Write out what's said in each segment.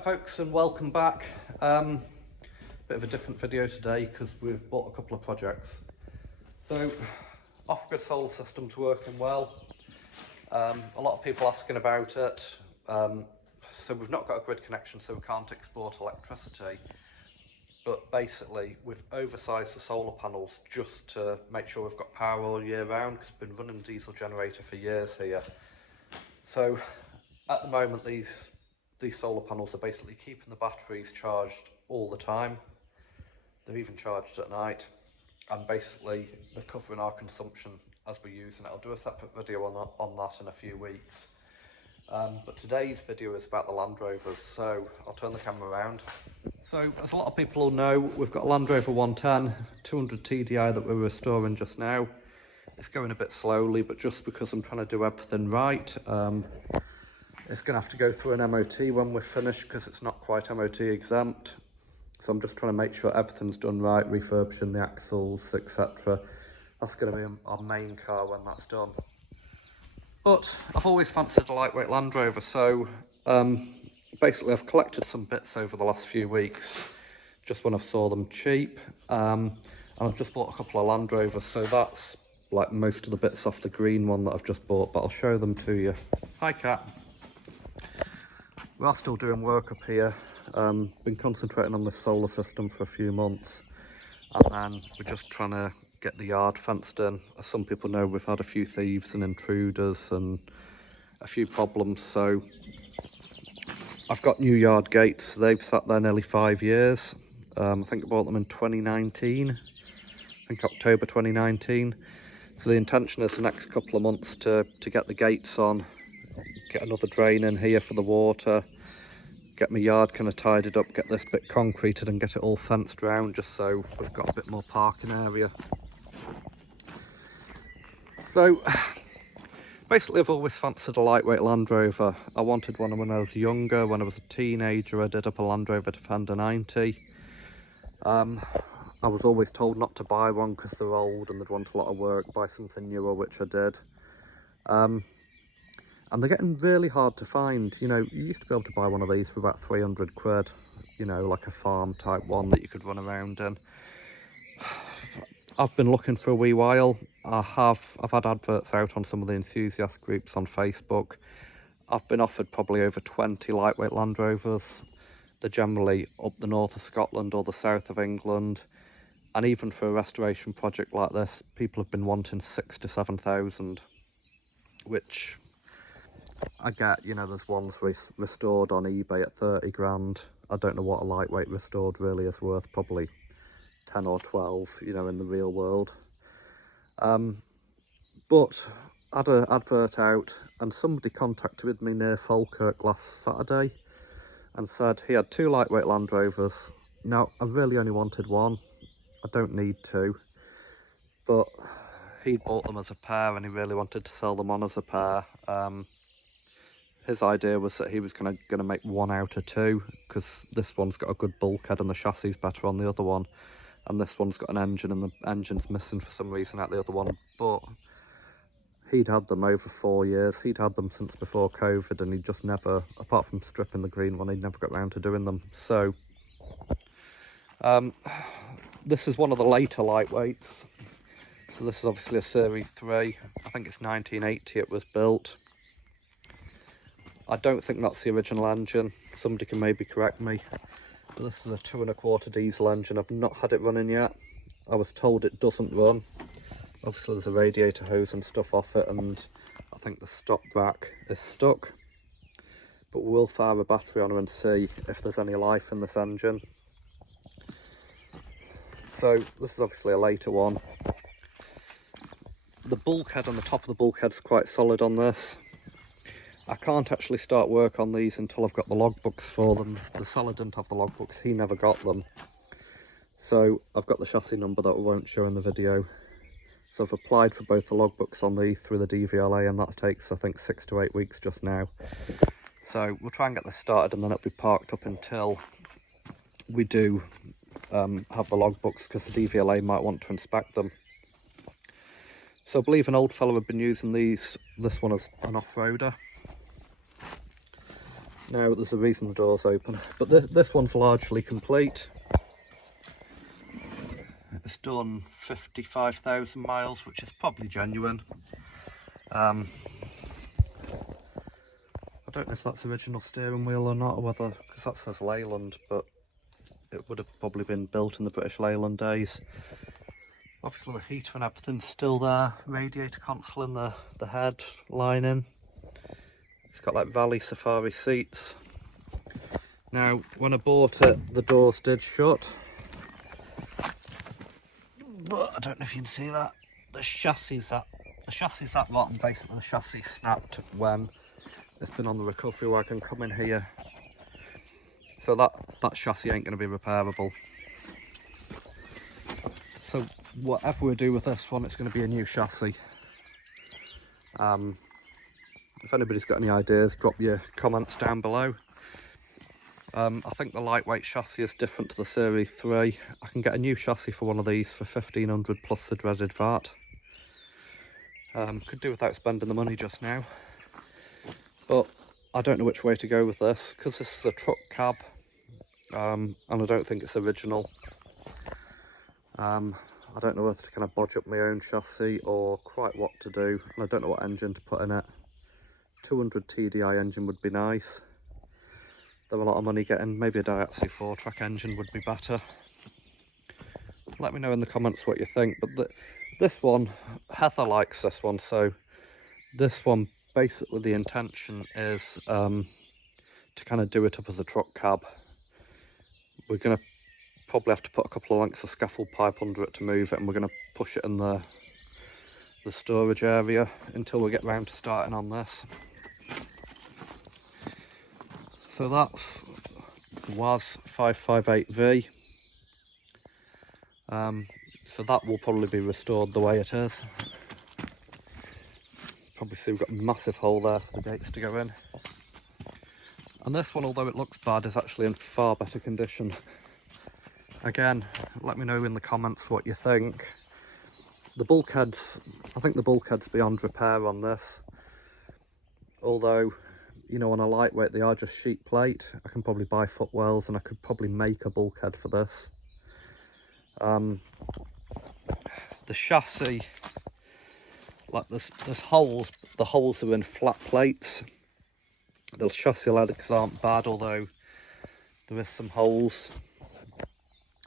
Right folks, and welcome back. Bit of a different video today because we've bought a couple of projects. So off-grid solar system's working well. A lot of people asking about it. So we've not got a grid connection, so we can't export electricity. But basically we've oversized the solar panels just to make sure we've got power all year round, because we've been running a diesel generator for years here. So at the moment these solar panels are basically keeping the batteries charged all the time. They're even charged at night, and basically they're covering our consumption as we're using it. I'll do a separate video on that in a few weeks. But today's video is about the Landrovers, so I'll turn the camera around. So as a lot of people will know, we've got a Land Rover 110 200 TDI that we're restoring just now. It's going a bit slowly, but just because I'm trying to do everything right, it's going to have to go through an MOT when we're finished, because it's not quite MOT exempt. So I'm just trying to make sure everything's done right, refurbishing the axles, etc. That's going to be our main car when that's done. But I've always fancied a lightweight Land Rover, so basically I've collected some bits over the last few weeks, just when I saw them cheap. And I've just bought a couple of Land Rovers, so that's like most of the bits off the green one that I've just bought, but I'll show them to you. Hi Cat. We are still doing work up here. Been concentrating on this solar system for a few months, and then we're just trying to get the yard fenced in. As some people know, we've had a few thieves and intruders and a few problems, so I've got new yard gates. They've sat there nearly 5 years. I think I bought them in 2019, I think October 2019. So the intention is the next couple of months to get the gates on, get another drain in here for the water, get my yard kind of tidied up, get this bit concreted and get it all fenced round, just so we've got a bit more parking area. So basically I've always fancied a lightweight Land Rover. I wanted one when I was younger. When I was a teenager I did up a Land Rover Defender 90. I was always told not to buy one because they're old and they'd want a lot of work, buy something newer, which I did. And they're getting really hard to find. You know, you used to be able to buy one of these for about 300 quid, you know, like a farm type one that you could run around in. I've been looking for a wee while. I've had adverts out on some of the enthusiast groups on Facebook. I've been offered probably over 20 lightweight Land Rovers. They're generally up the north of Scotland or the south of England. And even for a restoration project like this, people have been wanting 6,000 to 7,000, which I get. You know, there's ones restored on eBay at 30 grand. I don't know what a lightweight restored really is worth, probably 10 or 12, you know, in the real world. But I had an advert out and somebody contacted me near Falkirk last Saturday and said he had 2 lightweight Land Rovers. Now, I really only wanted one. I don't need 2. But he bought them as a pair and he really wanted to sell them on as a pair. His idea was that he was going to make 1 out of 2, because this one's got a good bulkhead and the chassis is better on the other one, and this one's got an engine and the engine's missing for some reason out the other one. But he'd had them over 4 years. He'd had them since before COVID, and he just never, apart from stripping the green one, he'd never got round to doing them. So this is one of the later lightweights. So this is obviously a Series 3. I think it's 1980 it was built. I don't think that's the original engine. Somebody can maybe correct me. But this is a 2 1/4 diesel engine. I've not had it running yet. I was told it doesn't run. Obviously there's a radiator hose and stuff off it, and I think the stop back is stuck. But we'll fire a battery on her and see if there's any life in this engine. So this is obviously a later one. The bulkhead on the top of the bulkhead is quite solid on this. I can't actually start work on these until I've got the logbooks for them. The seller didn't have the logbooks, he never got them. So I've got the chassis number that I won't show in the video. So I've applied for both the logbooks on these through the DVLA, and that takes I think 6 to 8 weeks just now. So we'll try and get this started, and then it'll be parked up until we do have the logbooks, because the DVLA might want to inspect them. So I believe an old fellow had been using this one as an off-roader. Now there's a reason the door's open, but this one's largely complete. It's done 55,000 miles, which is probably genuine. I don't know if that's original steering wheel or not, or whether, because that says Leyland, but it would have probably been built in the British Leyland days. Obviously the heater and everything's still there, radiator console in the head lining. It's got like Rally Safari seats. Now when I bought it, the doors did shut, but I don't know if you can see that. The chassis is that rotten. Basically the chassis snapped when it's been on the recovery wagon coming here. So that chassis ain't going to be repairable. So whatever we do with this one, it's going to be a new chassis. If anybody's got any ideas, drop your comments down below. I think the lightweight chassis is different to the Series 3. I can get a new chassis for one of these for 1,500 plus the dreaded VAT. Could do without spending the money just now. But I don't know which way to go with this, because this is a truck cab, and I don't think it's original. I don't know whether to kind of bodge up my own chassis or quite what to do, and I don't know what engine to put in it. 200 TDI engine would be nice. They're a lot of money getting. Maybe a Daihatsu 4-track engine would be better. Let me know in the comments what you think. But this one, Heather likes this one, so this one, basically the intention is to kind of do it up as a truck cab. We're going to probably have to put a couple of lengths of scaffold pipe under it to move it, and we're going to push it in the storage area until we get round to starting on this. So that's was 558V. So that will probably be restored the way it is. Probably see we've got a massive hole there for the gates to go in. And this one, although it looks bad, is actually in far better condition. Again, let me know in the comments what you think. The bulkheads, I think the bulkhead's beyond repair on this. Although, you know, on a lightweight they are just sheet plate. I can probably buy footwells and I could probably make a bulkhead for this. The chassis, like there's holes, the holes are in flat plates. The chassis legs aren't bad, although there is some holes.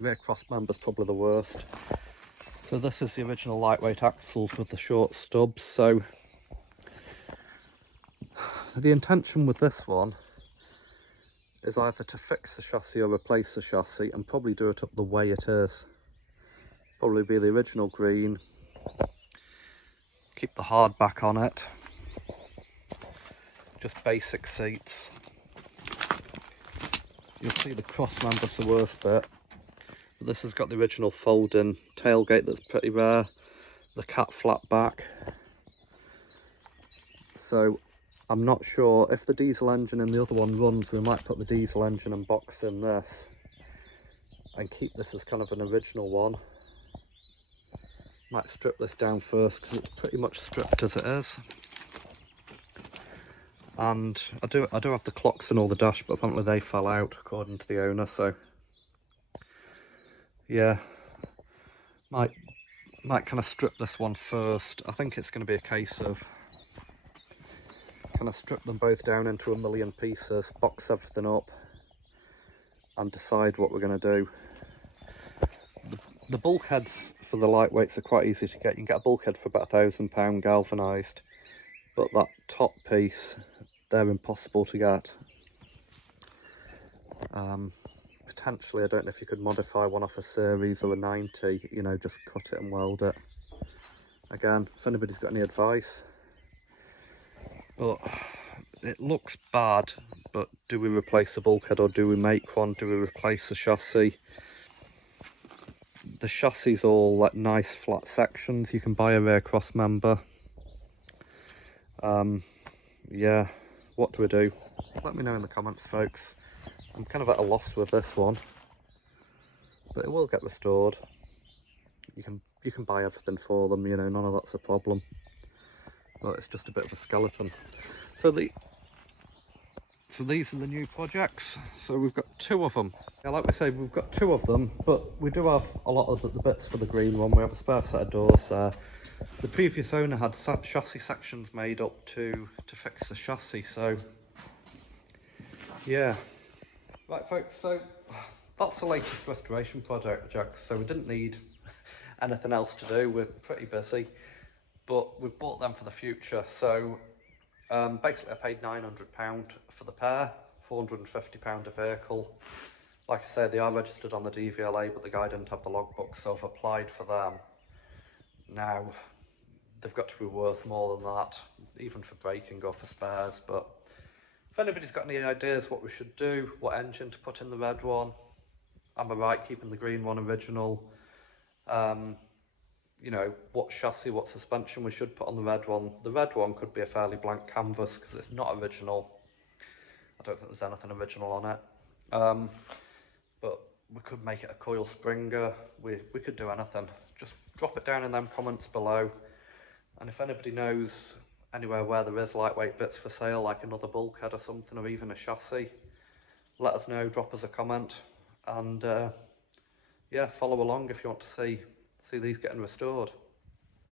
Rear cross member's probably the worst. So this is the original lightweight axles with the short stubs. So the intention with this one is either to fix the chassis or replace the chassis, and probably do it up the way it is. Probably be the original green, keep the hard back on it, just basic seats. You'll see the cross member's the worst bit. But this has got the original folding tailgate that's pretty rare, the cat flat back. So I'm not sure if the diesel engine in the other one runs, we might put the diesel engine and box in this and keep this as kind of an original one. Might strip this down first because it's pretty much stripped as it is. And I do have the clocks and all the dash, but apparently they fell out according to the owner, so yeah, might kind of strip this one first. I think it's going to be a case of kind of strip them both down into a million pieces, box everything up and decide what we're going to do. The bulkheads for the lightweights are quite easy to get. You can get a bulkhead for about £1,000 galvanised, but that top piece, they're impossible to get. Potentially, I don't know if you could modify one off a series or a 90, you know, just cut it and weld it. Again, if anybody's got any advice. But it looks bad, but do we replace the bulkhead or do we make one? Do we replace the chassis? The chassis is all like nice flat sections. You can buy a rear cross member. Yeah, what do we do? Let me know in the comments, folks. I'm kind of at a loss with this one, but it will get restored. You can buy everything for them, you know, none of that's a problem. But it's just a bit of a skeleton. So these are the new projects. So we've got two of them. Yeah, like we say, we've got two of them, but we do have a lot of the bits for the green one. We have a spare set of doors there. The previous owner had chassis sections made up to fix the chassis, so yeah. Right folks, so that's the latest restoration project, so we didn't need anything else to do. We're pretty busy, but we've bought them for the future. So basically I paid £900 for the pair, £450 a vehicle. Like I say, they are registered on the DVLA, but the guy didn't have the logbook, so I've applied for them. Now, they've got to be worth more than that, even for braking or for spares, but if anybody's got any ideas what we should do, what engine to put in the red one, am I right keeping the green one original? You know, what chassis, what suspension we should put on the red one. The red one could be a fairly blank canvas because it's not original. I don't think there's anything original on it. But we could make it a coil springer. We could do anything. Just drop it down in them comments below. And if anybody knows anywhere where there is lightweight bits for sale, like another bulkhead or something, or even a chassis, let us know, drop us a comment, and yeah, follow along if you want to see these getting restored.